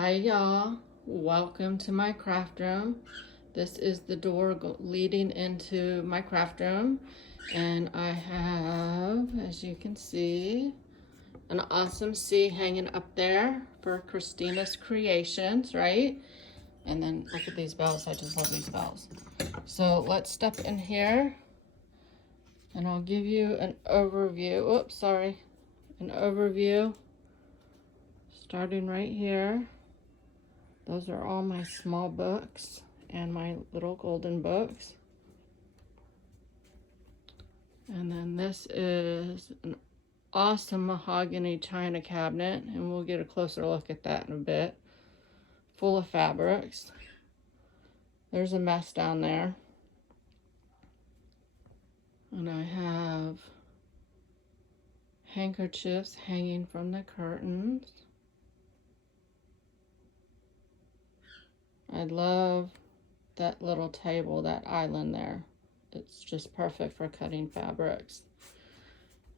Hi y'all, welcome to my craft room. This is the door leading into my craft room, and I have, as you can see, an awesome C hanging up there for Christina's creations, right? And then look at these bells, I just love these bells. So let's step in here and I'll give you an overview. Oops, sorry, an overview starting right here. Those are all my small books and my little golden books. And then this is an awesome mahogany china cabinet, and we'll get a closer look at that in a bit. Full of fabrics. There's a mess down there. And I have handkerchiefs hanging from the curtains. I love that little table, that island there. It's just perfect for cutting fabrics.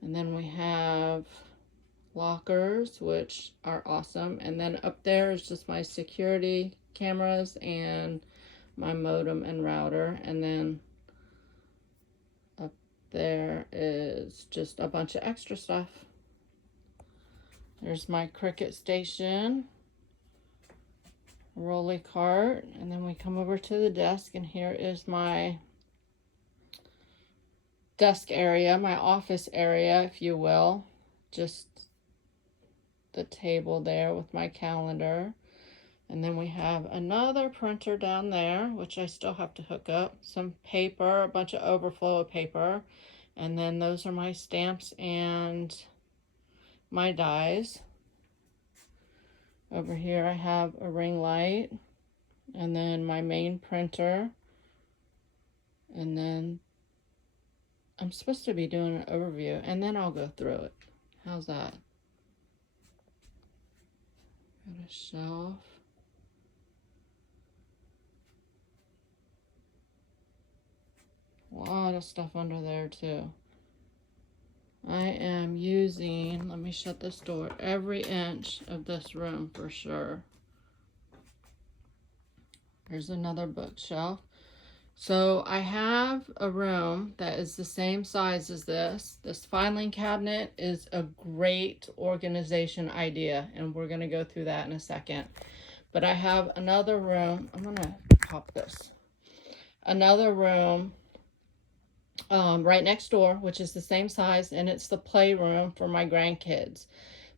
And then we have lockers, which are awesome. And then up there is just my security cameras and my modem and router. And then up there is just a bunch of extra stuff. There's my Cricut station, rolly cart, and then we come over to the desk, and here is my desk area, my office area, if you will. Just the table there with my calendar. And then we have another printer down there, which I still have to hook up. Some paper, a bunch of overflow of paper. And then those are my stamps and my dies. Over here I have a ring light. And then my main printer. And then I'm supposed to be doing an overview, and then I'll go through it. How's that? Got a shelf. A lot of stuff under there too. I am using, let me shut this door, every inch of this room for sure. There's another bookshelf. So I have a room that is the same size as this. This filing cabinet is a great organization idea, and we're going to go through that in a second. But I have another room. I'm going to pop this. Another room right next door, which is the same size, and it's the playroom for my grandkids.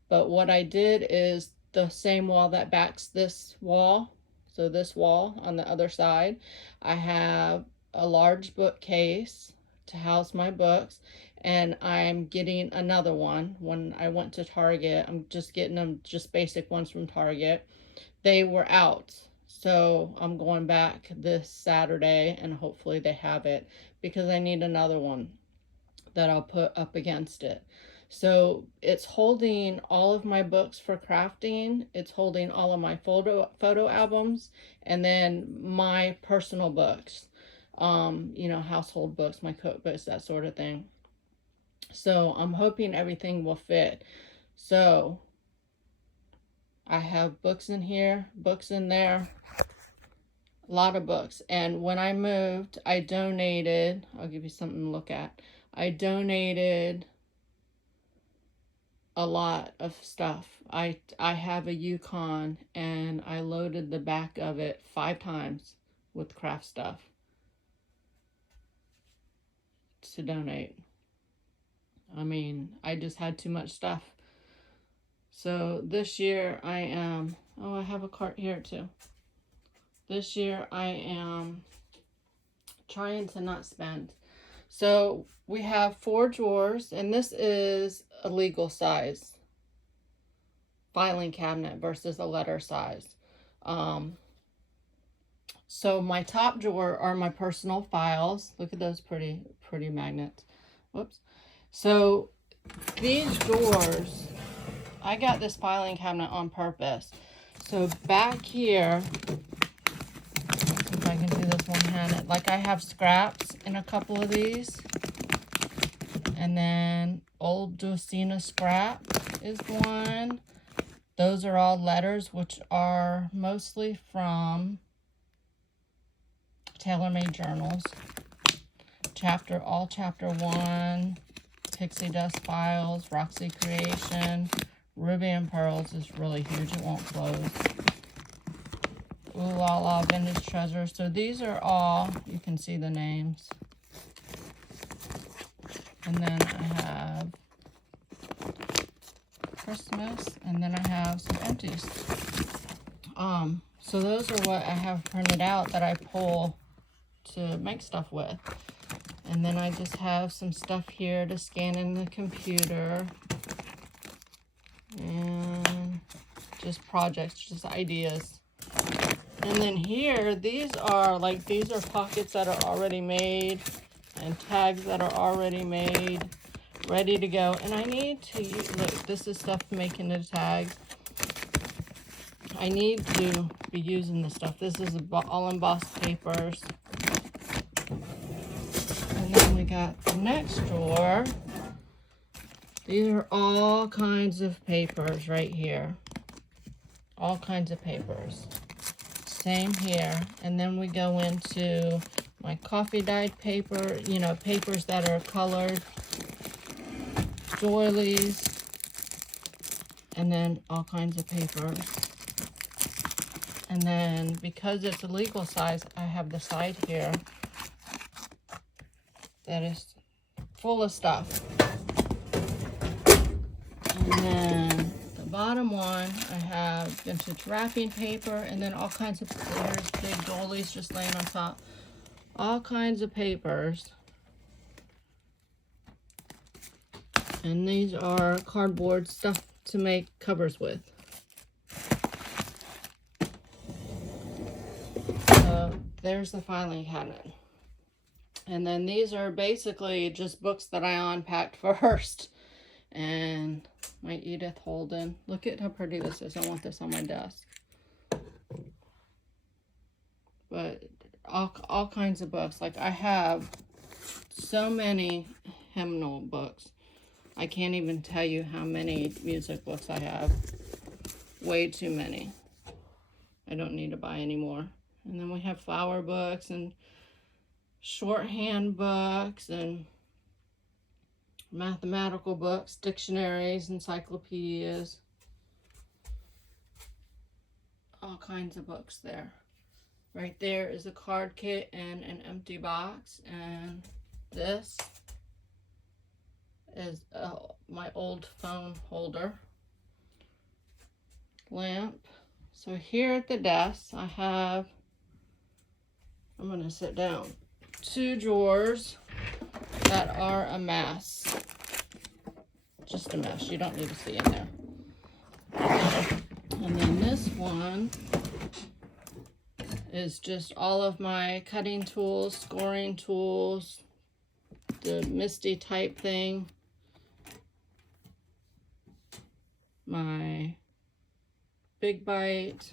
But what I did is the same wall that backs this wall. So this wall on the other side, I have a large bookcase to house my books, and I'm getting another one. When I went to Target, I'm just getting them, just basic ones from Target. They were out, so I'm going back this Saturday, and hopefully they have it, because I need another one that I'll put up against it. So it's holding all of my books for crafting. It's holding all of my photo albums, and then my personal books, you know, household books, my cookbooks, that sort of thing. So I'm hoping everything will fit. So I have books in here, books in there, a lot of books. And when I moved, I donated, I'll give you something to look at. I donated a lot of stuff. I have a Yukon, and I loaded the back of it 5 times with craft stuff to donate. I mean, I just had too much stuff. So this year I am, oh, I have a cart here too. This year I am trying to not spend. So we have 4 drawers, and this is a legal size filing cabinet versus a letter size. So my top drawer are my personal files. Look at those pretty magnets. Whoops. So these drawers, I got this filing cabinet on purpose. So back here, if I can do this one-handed, like I have scraps in a couple of these. And then old Docina scrap is one. Those are all letters, which are mostly from Tailor-Made Journals. All chapter 1, Pixie Dust Files, Roxy Creation, Ruby and Pearls is really huge, it won't close. Ooh La La Vintage Treasure. So these are all, you can see the names. And then I have Christmas, and then I have some empties. So those are what I have printed out that I pull to make stuff with. And then I just have some stuff here to scan in the computer. And just projects, just ideas. And then here, these are pockets that are already made and tags that are already made, ready to go. And I need to use, look, this is stuff making the tags. I need to be using this stuff. This is all embossed papers. And then we got the next drawer. These are all kinds of papers right here. All kinds of papers. Same here. And then we go into my coffee dyed paper, you know, papers that are colored, doilies, and then all kinds of papers. And then because it's a legal size, I have the side here that is full of stuff. And then the bottom one, I have vintage wrapping paper, and then all kinds of, there's big doilies just laying on top. All kinds of papers. And these are cardboard stuff to make covers with. So there's the filing cabinet. And then these are basically just books that I unpacked first. And my Edith Holden. Look at how pretty this is. I want this on my desk. But all kinds of books. Like I have so many hymnal books. I can't even tell you how many music books I have. Way too many. I don't need to buy any more. And then we have flower books and shorthand books and mathematical books, dictionaries, encyclopedias. All kinds of books there. Right there is a card kit and an empty box. And this is my old phone holder. Lamp. So here at the desk, I have, I'm going to sit down, 2 drawers that are a mess. Just a mess. You don't need to see in there. And then this one is just all of my cutting tools, scoring tools, the Misty type thing, my Big Bite,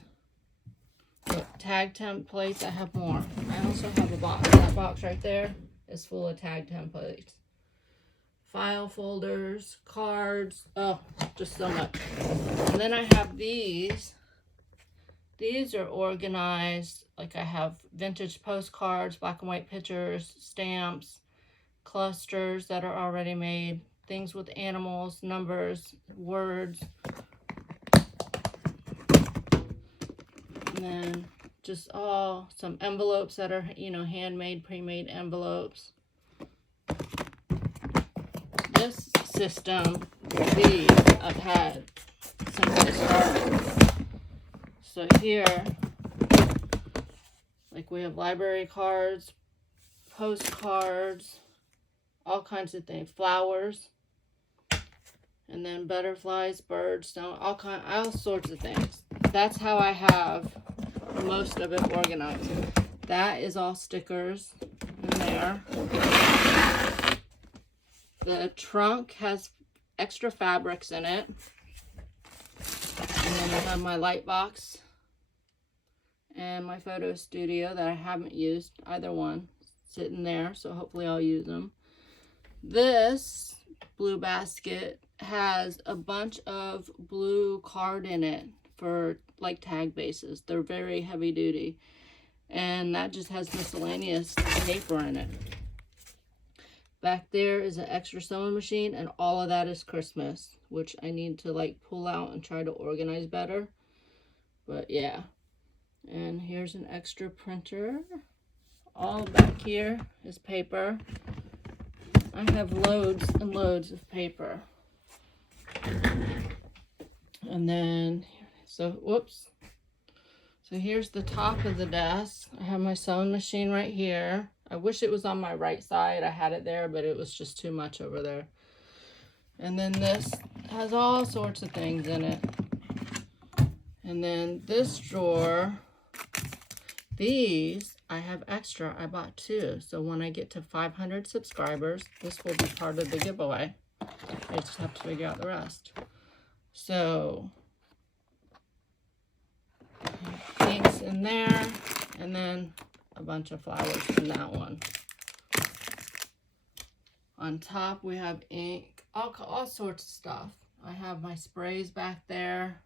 tag templates. I have more. I also have a box. That box right there is full of tag templates. File folders, cards, oh, just so much. And then I have these. These are organized, like I have vintage postcards, black and white pictures, stamps, clusters that are already made, things with animals, numbers, words. And then just some envelopes that are, you know, handmade, pre-made envelopes. This system, these I've had since I started. So here, like we have library cards, postcards, all kinds of things, flowers, and then butterflies, birds, all sorts of things. That's how I have most of it organized. That is all stickers in there. The trunk has extra fabrics in it. And then I have my light box and my photo studio that I haven't used, either one, sitting there. So hopefully I'll use them. This blue basket has a bunch of blue card in it for like tag bases. They're very heavy duty. And that just has miscellaneous paper in it. Back there is an extra sewing machine, and all of that is Christmas, which I need to like pull out and try to organize better. But yeah. And here's an extra printer. All back here is paper. I have loads and loads of paper. And then, so, whoops. So here's the top of the desk. I have my sewing machine right here. I wish it was on my right side. I had it there, but it was just too much over there. And then this has all sorts of things in it. And then this drawer, these I have extra. I bought 2. So when I get to 500 subscribers, this will be part of the giveaway. I just have to figure out the rest. So inks in there, and then a bunch of flowers in that one. On top we have ink, all sorts of stuff. I have my sprays back there.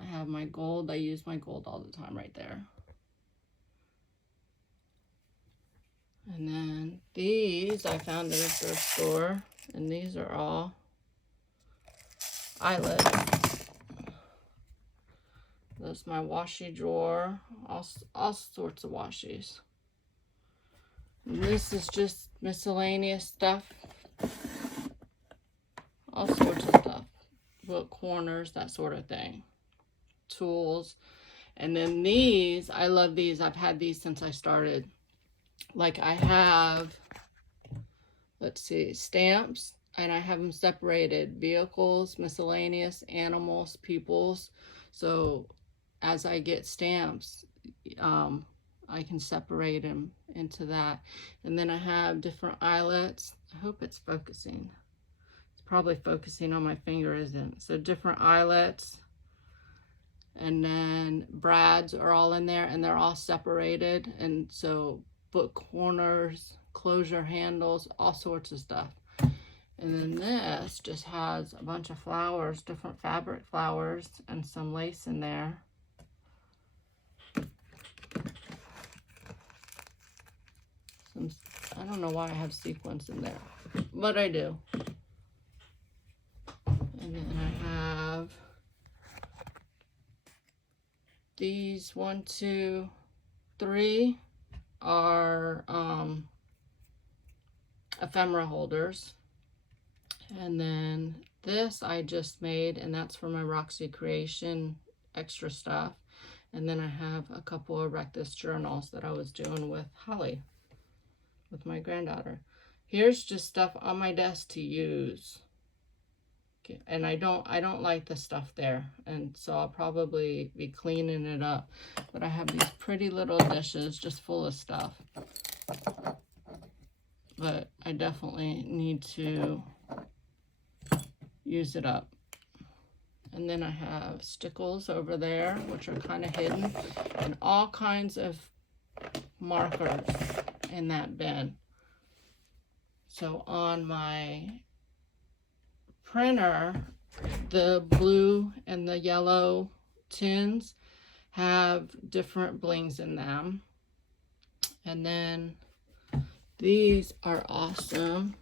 I have my gold. I use my gold all the time right there. And then these I found at a thrift store, and these are all eyelets. That's my washi drawer, all sorts of washies. And this is just miscellaneous stuff, all sorts of stuff, book corners, that sort of thing, tools. And then these, I love these. I've had these since I started. Like I have, let's see, stamps, and I have them separated: vehicles, miscellaneous, animals, peoples. So as I get stamps, I can separate them into that. And then I have different eyelets. I hope it's focusing. It's probably focusing on my finger, isn't? So different eyelets. And then brads are all in there, and they're all separated. And so book corners, closure handles, all sorts of stuff. And then this just has a bunch of flowers, different fabric flowers, and some lace in there. I don't know why I have sequins in there, but I do. And then I have these 1, 2, 3 are ephemera holders. And then this I just made, and that's for my Roxy Creation extra stuff. And then I have a couple of Rectus journals that I was doing with Holly, with my granddaughter. Here's just stuff on my desk to use. Okay. And I don't like the stuff there, and so I'll probably be cleaning it up. But I have these pretty little dishes just full of stuff. But I definitely need to use it up. And then I have stickles over there, which are kind of hidden, and all kinds of markers in that bin. So on my printer, the blue and the yellow tins have different blings in them. And then these are awesome.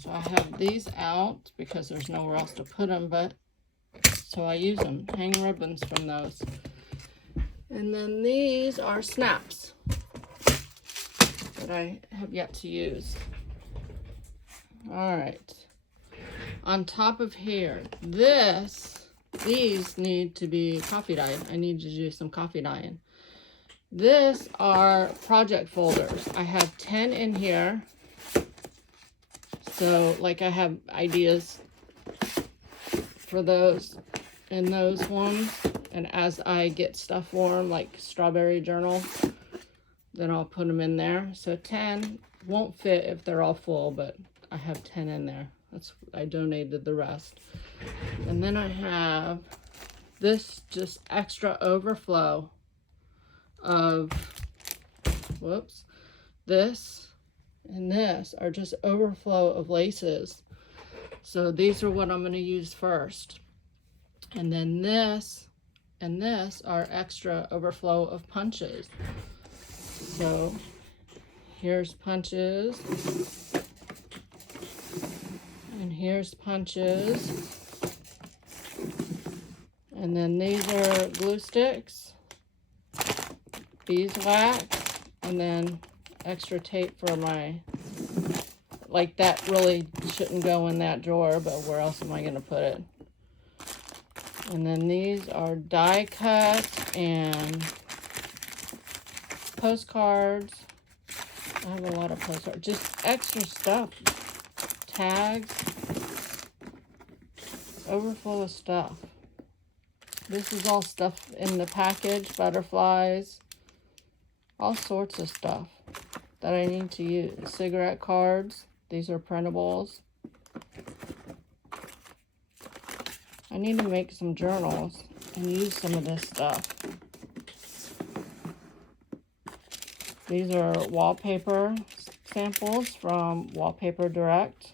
So I have these out because there's nowhere else to put them, but so I use them, hang ribbons from those. And then these are snaps that I have yet to use. All right. On top of here, these need to be coffee dyed. I need to do some coffee dyeing. This are project folders. I have 10 in here. So, like, I have ideas for those and those ones. And as I get stuff warm, like strawberry journal, then I'll put them in there. So 10 won't fit if they're all full, but I have 10 in there. I donated the rest. And then I have this just extra overflow of, this and this are just overflow of laces. So these are what I'm going to use first. And then this and this are extra overflow of punches. So here's punches. And here's punches. And then these are glue sticks, beeswax, and then extra tape for my, like that really shouldn't go in that drawer, but where else am I going to put it? And then these are die cut and postcards. I have a lot of postcards, just extra stuff. Tags, overflow of stuff. This is all stuff in the package, butterflies, all sorts of stuff that I need to use. Cigarette cards, these are printables. I need to make some journals and use some of this stuff. These are wallpaper samples from Wallpaper Direct.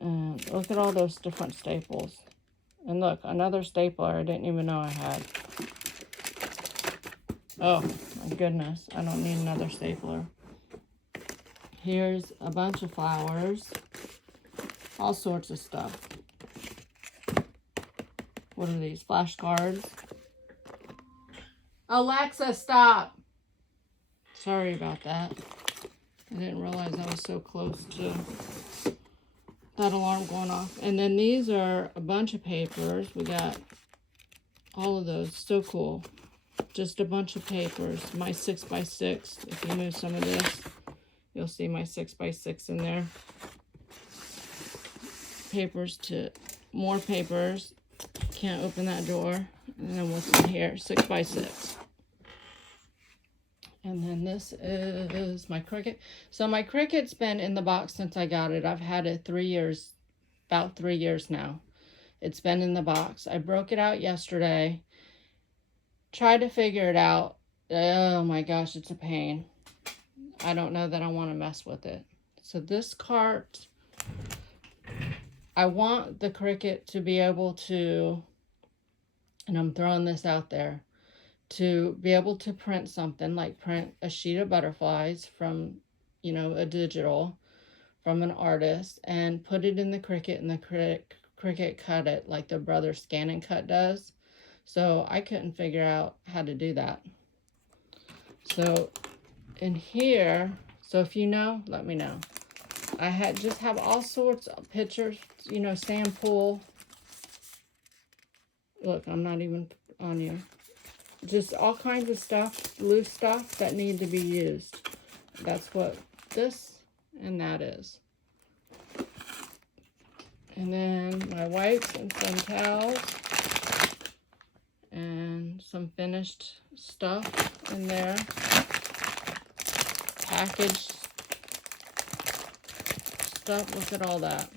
And look at all those different staples. And look, another stapler I didn't even know I had. Oh my goodness, I don't need another stapler. Here's a bunch of flowers. All sorts of stuff. What are these? Flashcards. Alexa, stop! Sorry about that. I didn't realize I was so close to that alarm going off. And then these are a bunch of papers. We got all of those. So cool. Just a bunch of papers. My 6x6. If you move some of this, you'll see my 6x6 in there. Papers to more papers. Can't open that door. And then what's in here? 6x6. And then this is my Cricut. So my Cricut's been in the box since I got it. I've had it 3 years, about 3 years now. It's been in the box. I broke it out yesterday. Tried to figure it out. Oh my gosh, it's a pain. I don't know that I want to mess with it. So this cart, I want the Cricut to be able to, and I'm throwing this out there, to be able to print something, like print a sheet of butterflies from, you know, a digital from an artist and put it in the Cricut, and the Cricut cut it like the Brother Scan and Cut does. So I couldn't figure out how to do that. So in here, so if you know, let me know. I just have all sorts of pictures, you know, sand pool. Look, I'm not even on you. Just all kinds of stuff, loose stuff that need to be used. That's what this and that is. And then my wipes and some towels. And some finished stuff in there. Packaged stuff. Look at all that.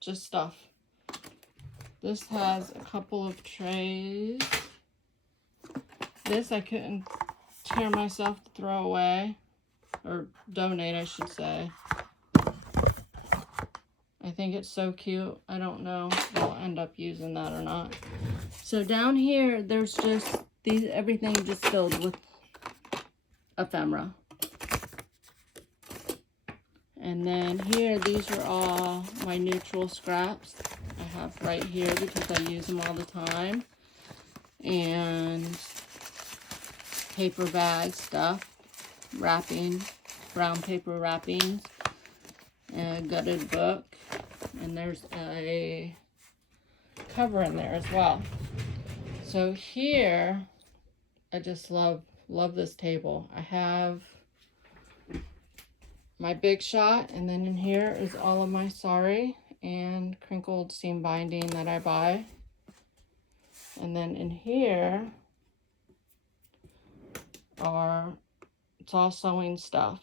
Just stuff. This has a couple of trays. This I couldn't tear myself to throw away. Or donate, I should say. I think it's so cute. I don't know if I'll end up using that or not. So down here, there's just these, everything just filled with ephemera. And then here, these are all my neutral scraps I have right here because I use them all the time. And paper bag stuff, wrapping, brown paper wrappings, and a gutted book. And there's a cover in there as well. So here, I just love this table. I have my Big Shot, and then in here is all of my sari and crinkled seam binding that I buy. And then in here it's all sewing stuff.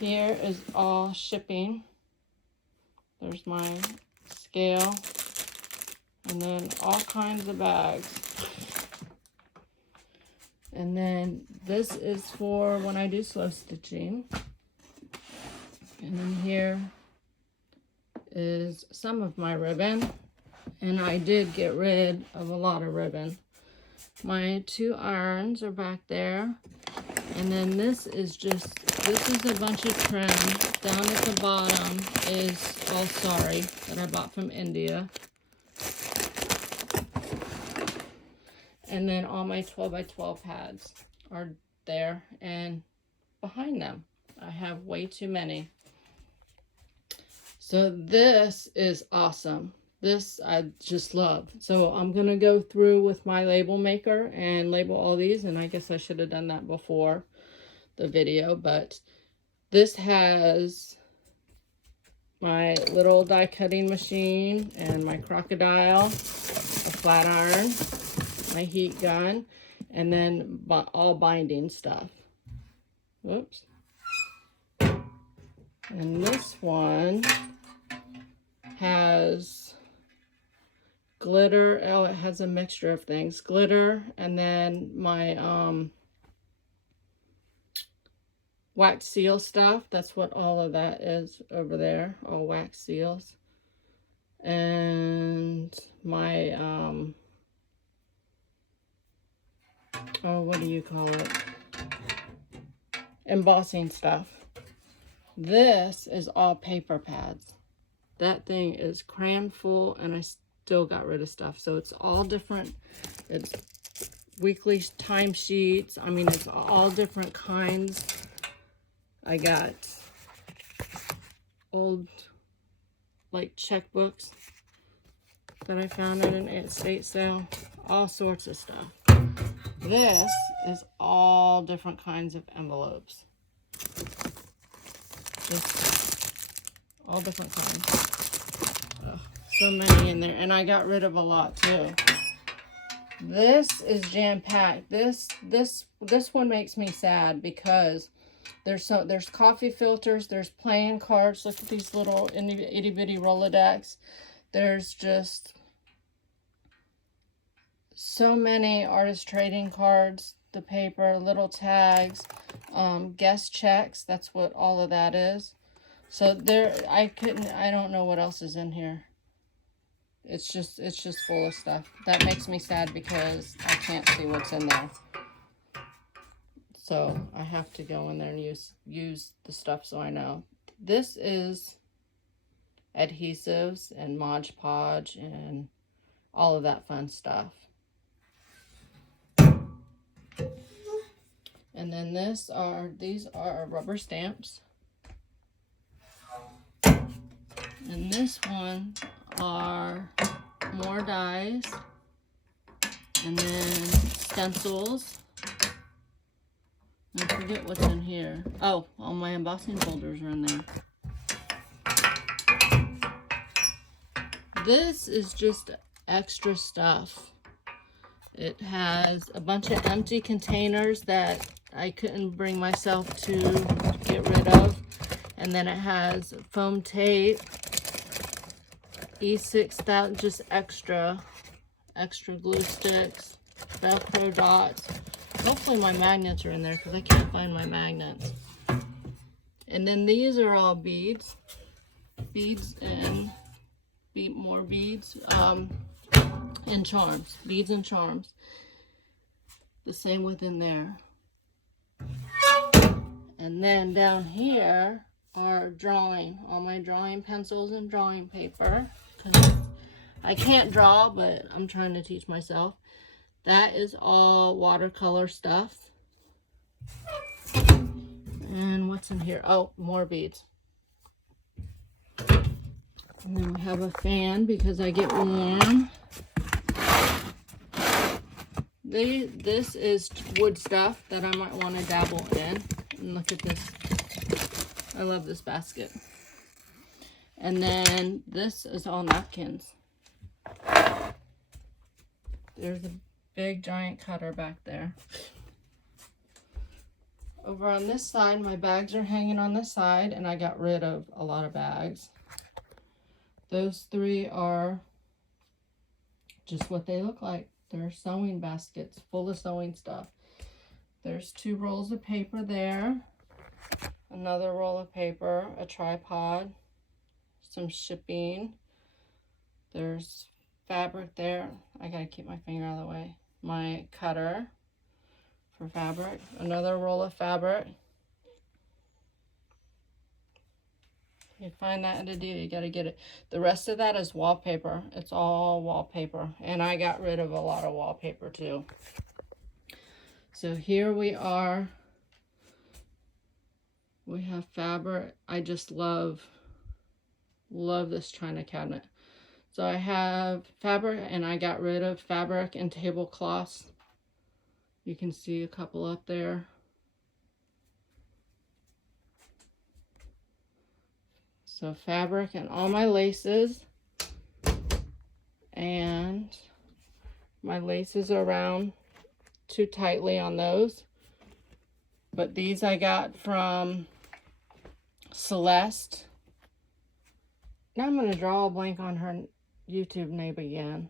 Here is all shipping. There's my scale. And then all kinds of bags. And then this is for when I do slow stitching. And then here is some of my ribbon. And I did get rid of a lot of ribbon. My 2 irons are back there. And then this is a bunch of trim. Down at the bottom is all sorry that I bought from India. And then all my 12 by 12 pads are there, and behind them I have way too many. So this is awesome. This I just love. So I'm gonna go through with my label maker and label all these, and I guess I should have done that before the video, but this has my little die cutting machine and my crocodile, a flat iron, my heat gun, and then all binding stuff. Whoops. And this one has glitter. Oh, it has a mixture of things. Glitter, and then my wax seal stuff. That's what all of that is over there. All wax seals. And my oh, what do you call it? Embossing stuff. This is all paper pads. That thing is crammed full, and I still got rid of stuff. So it's all different. It's weekly timesheets. I mean, it's all different kinds. I got old, like, checkbooks that I found at an estate sale. All sorts of stuff. This is all different kinds of envelopes. Just all different kinds. Ugh, so many in there, and I got rid of a lot too. This is jam-packed. This one makes me sad because there's coffee filters, there's playing cards. Look at these little itty bitty Rolodex. There's just so many artist trading cards, the paper, little tags, guest checks. That's what all of that is. So there, I don't know what else is in here. It's just full of stuff. That makes me sad because I can't see what's in there. So I have to go in there and use the stuff so I know. This is adhesives and Mod Podge and all of that fun stuff. And then these are rubber stamps. And this one are more dies. And then stencils. I forget what's in here. Oh, all my embossing folders are in there. This is just extra stuff. It has a bunch of empty containers that I couldn't bring myself to get rid of. And then it has foam tape, E6000, just extra glue sticks, Velcro dots. Hopefully my magnets are in there because I can't find my magnets. And then these are all beads and more beads, and charms, beads and charms. The same within there. And then down here are all my drawing pencils and drawing paper. I can't draw, but I'm trying to teach myself. That is all watercolor stuff. And what's in here? Oh, more beads. And then we have a fan because I get warm. This is wood stuff that I might want to dabble in. And look at this. I love this basket. And then this is all napkins. There's a big giant cutter back there. Over on this side, my bags are hanging on this side, and I got rid of a lot of bags. Those three are just what they look like. They're sewing baskets full of sewing stuff. There's 2 rolls of paper there, another roll of paper, a tripod, some shipping. There's fabric there. I gotta keep my finger out of the way. My cutter for fabric, another roll of fabric. You find that at a deal, you gotta get it. The rest of that is wallpaper. It's all wallpaper, and I got rid of a lot of wallpaper too. So here we are. We have fabric. I just love this china cabinet. So I have fabric, and I got rid of fabric and tablecloths. You can see a couple up there. So fabric and all my laces, and my laces are around too tightly on those, but these I got from Celeste. Now I'm going to draw a blank on her YouTube name again.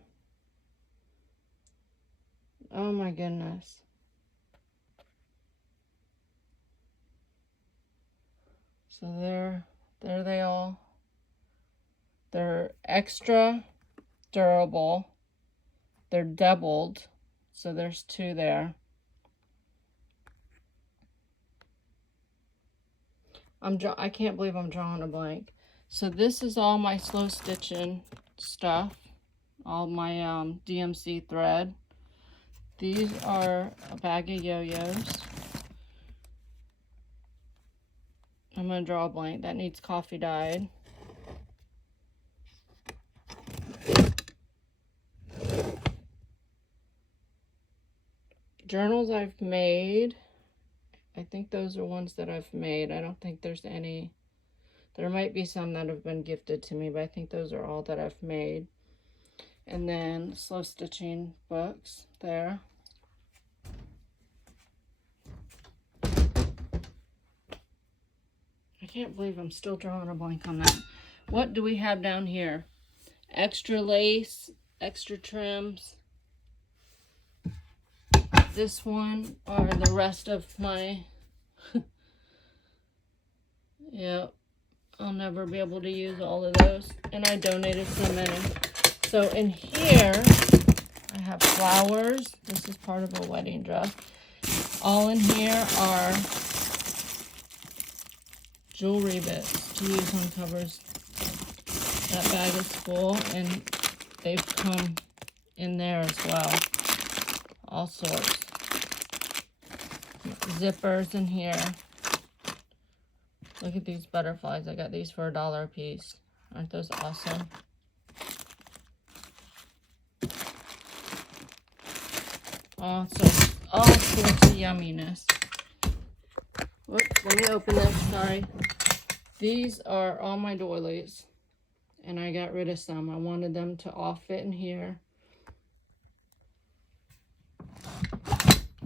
Oh my goodness. So there they all. They're extra durable. They're doubled. So there's 2 there. I can't believe I'm drawing a blank. So this is all my slow stitching stuff. All my DMC thread. These are a bag of yo-yos. I'm going to draw a blank. That needs coffee dyed. Journals I've made. I think those are ones that I've made. I don't think there's any. There might be some that have been gifted to me, but I think those are all that I've made. And then slow stitching books there. I can't believe I'm still drawing a blank on that. What do we have down here? Extra lace, extra trims. This one are the rest of my, yep, I'll never be able to use all of those. And I donated so many. So in here, I have flowers. This is part of a wedding dress. All in here are jewelry bits to use on covers. That bag is full, and they've come in there as well. All sorts. Zippers in here. Look at these butterflies. I got these for $1 a piece. Aren't those awesome? All sorts of yumminess. Whoops, let me open this, sorry. These are all my doilies, and I got rid of some. I wanted them to all fit in here.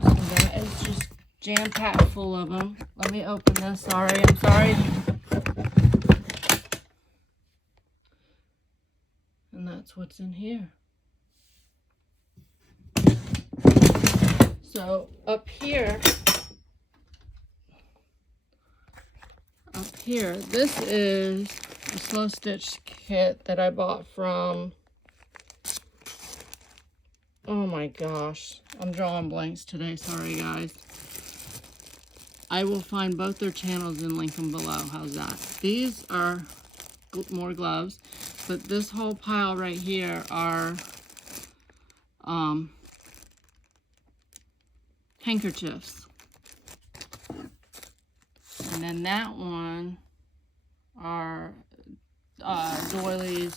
So that is just jam-packed full of them. Let me open this, sorry, I'm sorry. And that's what's in here. So up here, this is a slow stitch kit that I bought from, oh my gosh, I'm drawing blanks today, sorry guys. I will find both their channels and link them below, how's that? These are more gloves, but this whole pile right here are handkerchiefs. And then that one are doilies,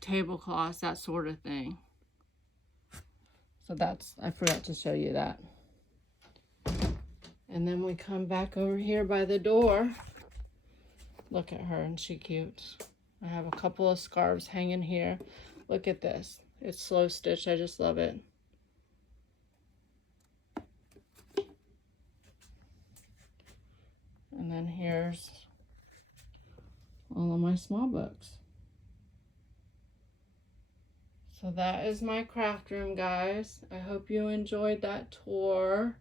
tablecloths, that sort of thing. So that's, I forgot to show you that. And then we come back over here by the door. Look at her, and she cute. I have a couple of scarves hanging here. Look at this. It's slow stitched. I just love it. And then here's all of my small books. So that is my craft room, guys. I hope you enjoyed that tour.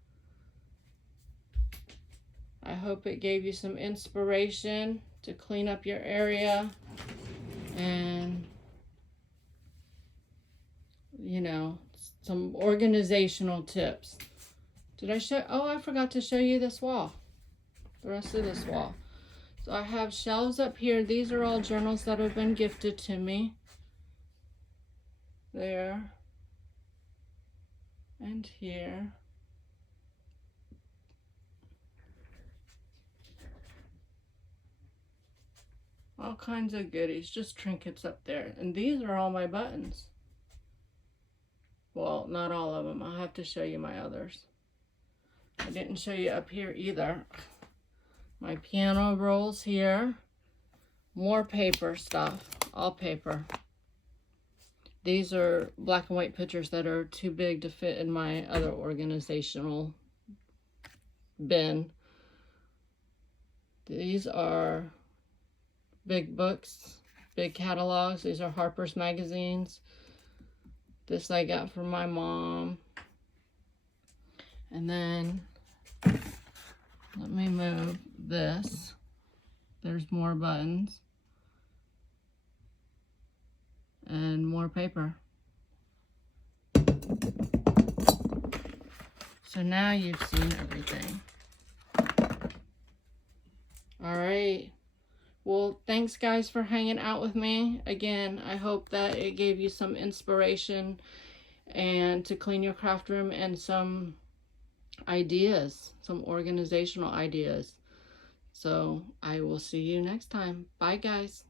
I hope it gave you some inspiration to clean up your area and, you know, some organizational tips. Did I show? Oh, I forgot to show you this wall. The rest of this wall. So I have shelves up here. These are all journals that have been gifted to me. There. And here. All kinds of goodies, just trinkets up there. And these are all my buttons. Well, not all of them. I'll have to show you my others. I didn't show you up here either. My piano rolls here. More paper stuff, all paper. These are black and white pictures that are too big to fit in my other organizational bin. These are big books, big catalogs. These are Harper's magazines. This I got from my mom. And then, let me move this. There's more buttons. And more paper. So now you've seen everything. All right. Well, thanks guys for hanging out with me. Again, I hope that it gave you some inspiration and to clean your craft room and some ideas, some organizational ideas. So I will see you next time. Bye guys.